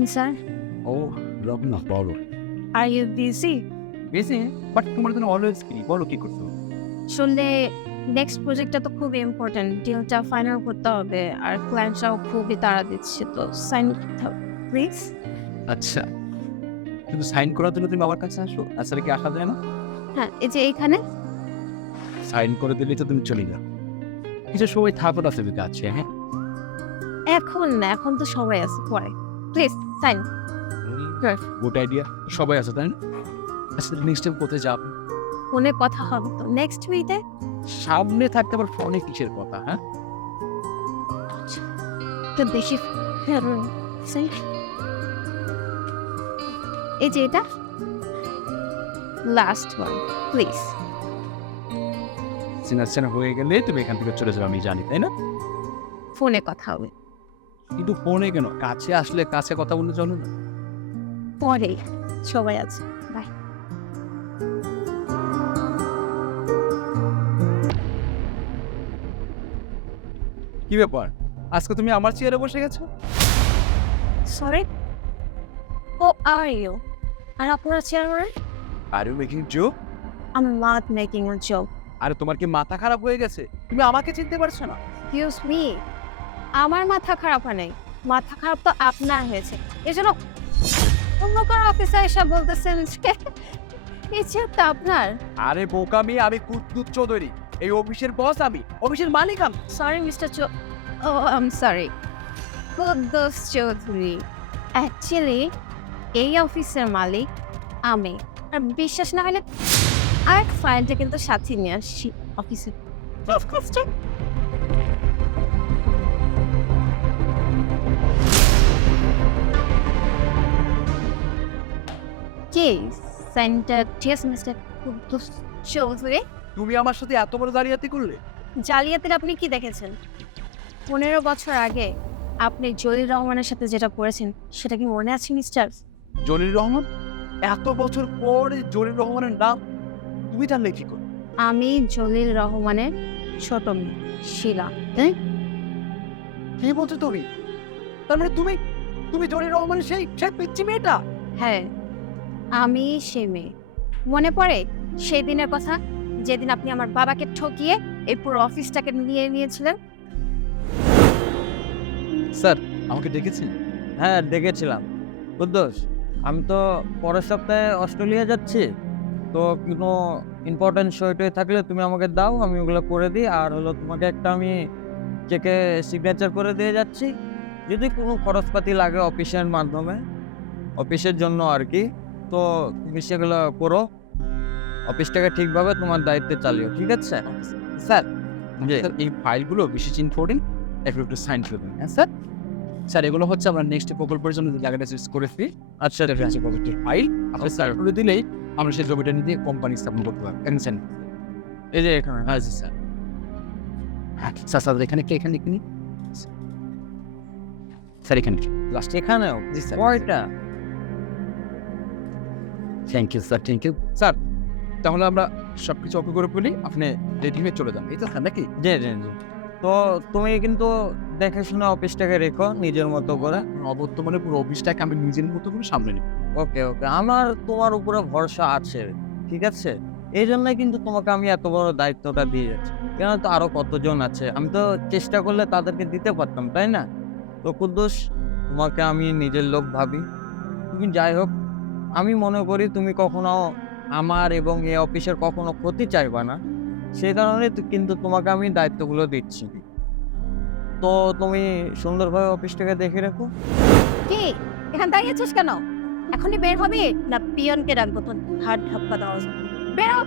me, sir. Oh, Ravna, বলো। Are you busy? Busy? But তোমার জন্য অলওয়েজ ফ্রি। বলো কি করছো? শুনলে নেক্সট প্রজেক্টটা তো খুব ইম্পর্টেন্ট, ডিলটা ফাইনাল করতে হবে আর ক্লায়েন্টরাও খুবই তাড়া দিচ্ছে, তো সাইন করতে হবে প্লিজ। আচ্ছা, শুধু সাইন করার জন্য তুমি আমার কাছে আসো? আসলে কি আসা যায় না? হ্যাঁ, এই যে এইখানে সাইন করে দিলেই তো তুমি চলে যাও। কিছু সময় থাকো না তুমি কাছে, হ্যাঁ? এখন না, এখন তো সবাই আছে, পরে প্লিজ সাইন। Good idea. সবাই আছে তাই না? আচ্ছা, নেক্সট টাইম কোথায় যাবো? ফোনে কথা হবে তো নেক্সট উইকে। সামনে থাকতে আবার ফোনে কিসের কথা, হ্যাঁ? তো বেশি সাইন। এই যে এটা লাস্ট ওয়ান প্লিজ। সিনার হয়ে গেলে তুমি এখান থেকে চলে যাবে, আমি জানি তাই না? ফোনে কথা হবে কিন্তু ফোনে কেন? কাছে আসলে কাছে কথা বলতে চলো না? পরে, সবাই আছে, বাই। কি ব্যাপার, আজকে তুমি আমার চেয়ারে বসে গেছো? Sorry, O R you? আর আপনারা chairman? Are you making joke? I'm not making a joke. আরে তোমার কি মাথা খারাপ হয়ে গেছে? তুমি আমাকে চিনতে পারছো না? Excuse me, আমার মাথা খারাপ হয় নাই, মাথা খারাপ তো আপনার হয়েছে। এজন্য অন্য কারো অফিসার এসে বলতেছেন যে এই চেয়ারটা আপনার। আরে বোকামি, আমি কুদ্দুস চৌধুরী, এই অফিসের বস, আমি অফিসের মালিক আমি। সরি মিস্টার ও I am sorry, Kuddus Chowdhury. Actually এই অফিসের মালিক আমি। আর বিশ্বাস না হলে আর ফাইলটা কিন্তু সাথে নিয়ে আসছি অফিসে। কে সেন্টার টিএস মিস্টার কুদ্দুস চৌধুরী? তুমি আমার সাথে এত বড় জালিয়াতি করলে? জালিয়াতির আপনি কি দেখেছেন? 15 বছর আগে আপনি জলিল রহমানের সাথে যেটা করেছেন সেটা কি মনে আছে মিস্টার? জলিল রহমান? এত বছর পরে জলিল রহমানের নাম তুমি জানলে কি করে? আমি জলিল রহমানের ছোট মেয়ে শিলা। কি বলছো তুমি? তার মানে তুমি তুমি জলিল রহমানের সেই সেই পিচ্চি মেয়েটা? হ্যাঁ, আমি সেই মেয়ে। মনে পড়ে সেই দিনের কথা, যেদিন আপনি আমার বাবাকে ঠকিয়ে এই পুরো অফিসটাকে নিয়ে নিয়েছিলেন? স্যার, আমাকে ডেকেছেন? হ্যাঁ, দেখেছিলাম। কুদ্দুস, আমি তো পরের সপ্তাহে অস্ট্রেলিয়া যাচ্ছি, তো কোনো ইম্পর্টেন্ট সইটই থাকলে তুমি আমাকে দাও, আমি ওগুলো করে দিই। আর হলো তোমাকে একটা আমি চেকে সিগনেচার করে দিয়ে যাচ্ছি। যদি কোনো খরচপাতি লাগে অফিসের মাধ্যমে, অফিসের জন্য আর কি, তো তুমি সেগুলো করো। অফিসটাকে ঠিকভাবে তোমার দায়িত্বে চালিও, ঠিক আছে? স্যার, জি। স্যার এই ফাইলগুলো বিশেষ ইম্পর্টেন্ট, একটু সাইন করে দেবেন। হ্যাঁ স্যার। স্যার, এগুলো হচ্ছে আমরা নেক্সট প্রকল্পের জন্য যে জায়গাটা চুজ করেছি, আচ্ছা, সেটা হচ্ছে প্রজেক্টের ফাইল। আপনি স্যার করে দিলেই আমরা সেই জমিটা নিয়ে কোম্পানি স্থাপন করতে পারবো। স্যার, এই যে এখানে। হ্যাঁ জি স্যার। হ্যাঁ স্যার, স্যার এখানে কি, এখানে কি? স্যার এখানে লাস্ট। এখানেও? জি স্যার। কয়টা? Thank you sir, thank you sir. তাহলে আমরা সবকিছু অপে করে ফেলি, আপনি রেডি হয়ে চলে যান, এই তো স্যার নাকি? জি জি জি। তো তুমি কিন্তু দেখে শুনে অফিসটাকে রেখো নিজের মতো করে। অবর্তমানে পুরো অফিসটাকে আমি নিজের মতো করে সামনে নিই। ওকে ওকে, আমার তোমার উপরে ভরসা আছে, ঠিক আছে? এই জন্যই কিন্তু তোমাকে আমি এত বড় দায়িত্বটা দিয়ে যাচ্ছি। কেন, তো আরো কতজন আছে, আমি তো চেষ্টা করলে তাদেরকে দিতে পারতাম, তাই না? তো কুদ্দুস, তোমাকে আমি নিজের লোক ভাবি। তুমি যাই হোক, আমি মনে করি তুমি কখনো আমার এবং এই অফিসের কখনো ক্ষতি চাইবা না, সেই কারণে কিন্তু তোমাকে আমি দায়িত্বগুলো দিচ্ছি। তো তুমি সুন্দরভাবে অফিসটাকে দেখে রাখো। কি এখানে দাঁড়িয়েছিস কেন? এখনই বের হবি না পিয়নকে ডাকবো? তোর হাত ধাপ্পা দেওয়া বেরো।